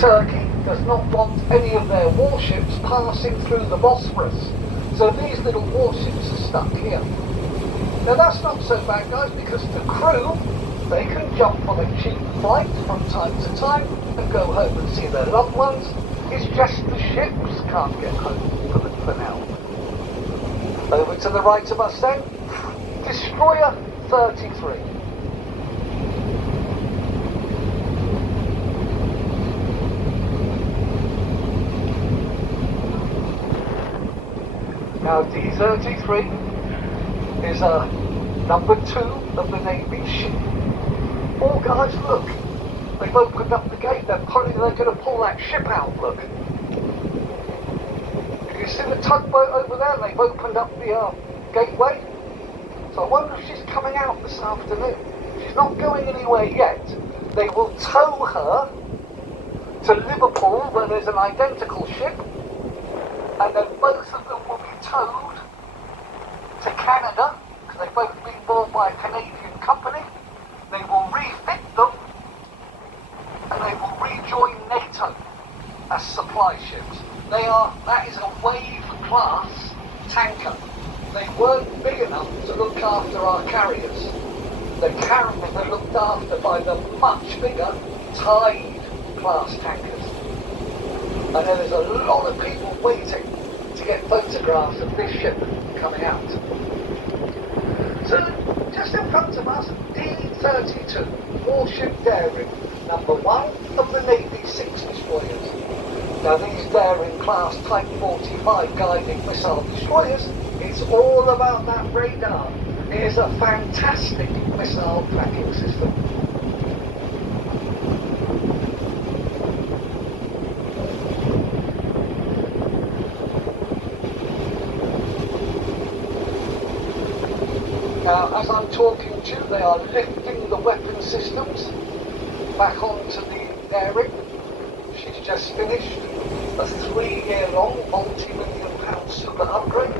Turkey does not want any of their warships passing through the Bosphorus. So these little warships are stuck here. Now that's not so bad, guys, because the crew, they can jump on a cheap flight from time to time and go home and see their loved ones. It's just the ships can't get home for now. Over to the right of us then, Destroyer 33. Now D-33 is number 2 of the Navy ship. Oh guys, look, they've opened up the gate, they're going to pull that ship out, look. You see the tugboat over there? They've opened up the gateway. So I wonder if she's coming out this afternoon. She's not going anywhere yet. They will tow her to Liverpool where there's an identical ship, and then both of them will be towed to Canada, because they've both been bought by a Canadian company. They will refit them and they will rejoin NATO as supply ships. That is a Wave class tanker. They weren't big enough to look after our carriers. The carriers are looked after by the much bigger Tide class tankers. I know there's a lot of people waiting to get photographs of this ship coming out. So just in front of us, D-32, warship Daring, number 1 of the Navy 6 destroyers. Now these Daring class Type 45 guided missile destroyers, it's all about that radar. It is a fantastic missile tracking system. Now, as I'm talking to you, they are lifting the weapon systems back onto the Daring. She's just finished a 3-year-long, multi-million-pound super upgrade.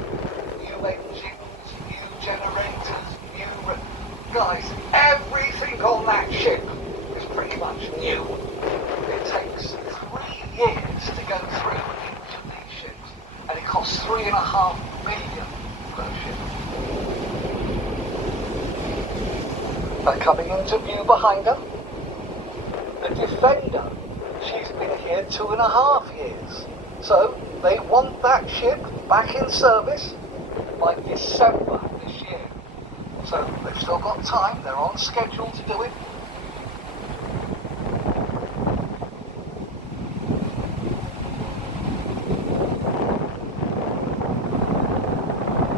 New engines, new generators, new... Guys, everything on that ship is pretty much new. It takes 3 years to go through each of these ships, and it costs $3.5 million per ship. But coming into view behind her, the Defender. She's been here 2.5 years. So they want that ship back in service by December this year. So they've still got time, they're on schedule to do it.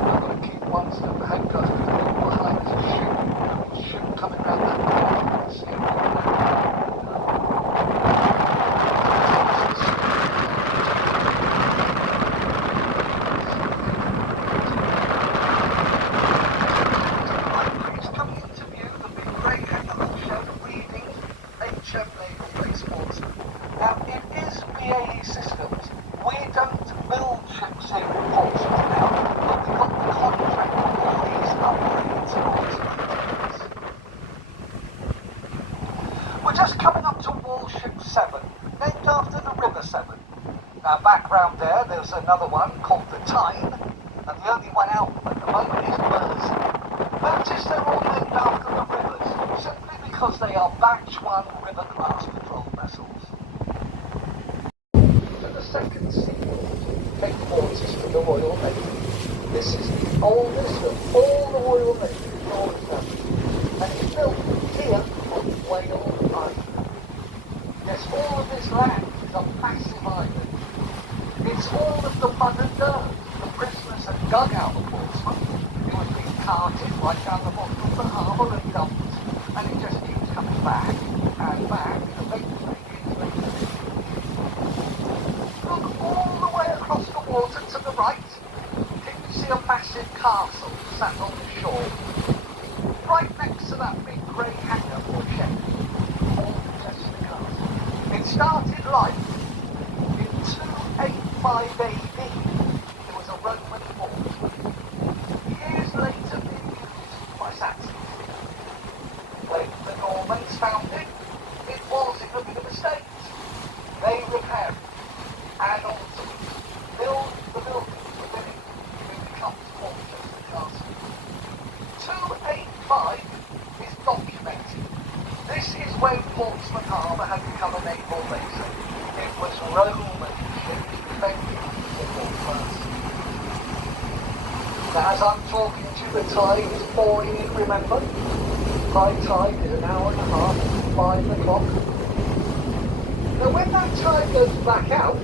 I've got to keep one step ahead because behind us a ship coming around that corner. We're just coming up to Warship 7, named after the River Severn. Now background there's another one called the Tyne, and the only one out at the moment is Mersey. Notice they're all named after the rivers, simply because they are Batch 1 river class patrol vessels. To the second seaport, headquarters for the Royal Navy. This is the oldest of all the Royal Navy and it's built here on Whale Island. Yes, all of this land is a massive island. It's all of the mud and dirt the prisoners had dug out of Portsmouth. It was being carted right down the bottom of the harbour and dumped, and it just keeps coming back and back, and eventually it's leaving. Look all the way across the water to the right. Can you see a massive castle sat on the shore? Right next to that big grey hangar or shed, all just the castle. It started life in 285 AD. It was a Roman fort. Years later being used by Saxons. When the Normans found it, it was in a bit of a state. They naval base. It was Roman ships defending the fortress. Now, as I'm talking to you, the tide is pouring in, remember? High tide is an hour and a half, 5 o'clock. Now, when that tide goes back out,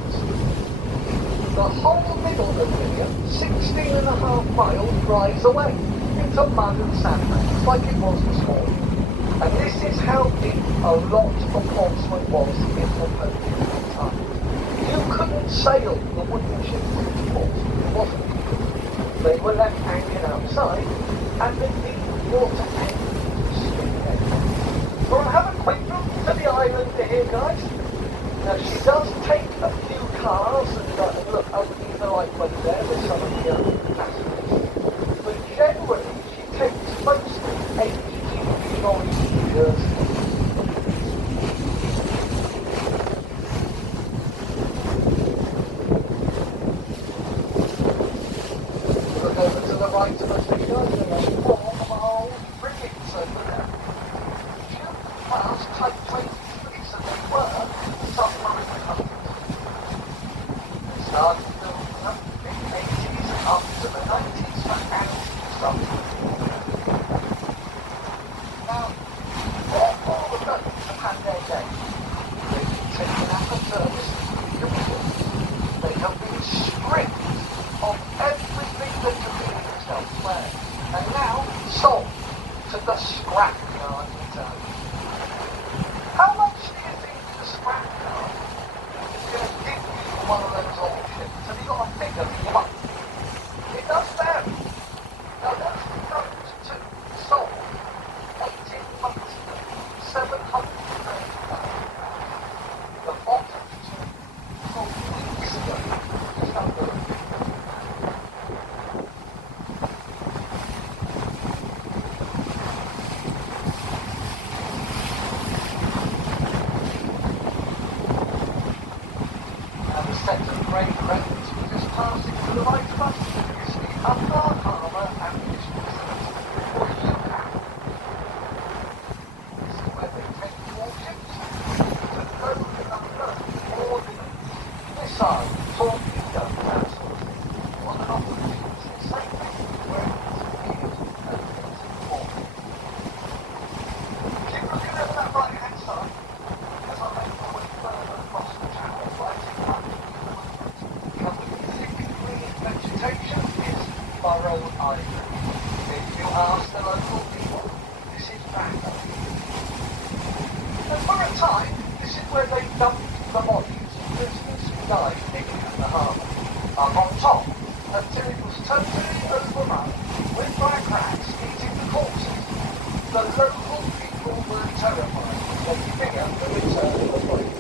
the whole middle of William, 16 and a half miles, dries away into mud and sand, like it was this morning. And this is how deep a lot of Portsmouth was in the Persian time. You couldn't sail the wooden ships into Portsmouth, it wasn't. They were left hanging outside, and the deep water so I have a quick look to the island here, guys. Now, she does take a few cars, and look, over the light weather there's some of the passengers. But generally, she takes mostly 80 passengers. Look over to the right of us, guys, and there's 4 old frigates over there. Cars take 23, so they were submarine companies. They started building up in the 80s up to the 90s for anti-submarine. Now, all of them have had their day. They've been taken out of service in the war. They have been stripped of everything that could be used elsewhere, and now sold to the scrapyard return. How much do you think the scrapyard is going to give you for one of those old ships? Have you got a figure in your mind? It does vary. Now, those notes too sold 18 months ago, 730,000. The bottom two sold weeks ago, just under a million. Set of grey cranes were just passing to the right of us. You see Umbar Harbour Ammunition Facility, or UCAM. This is where they take warships to load and unload ordnance, missiles, torpedo, that sort of thing, on an operation. It's the same thing where it's used and it's important. Keep looking over that right-hand side as I make my way further across the channel, right in front of you. Vegetation is Burrow Island. If you ask the local people, this is Bangor. And for a time, this is where they dumped the bodies of prisoners who died digging in the harbour, up on top, until it was totally overrun with black rats eating the corpses. The local people were terrified. They feared the return of the bodies.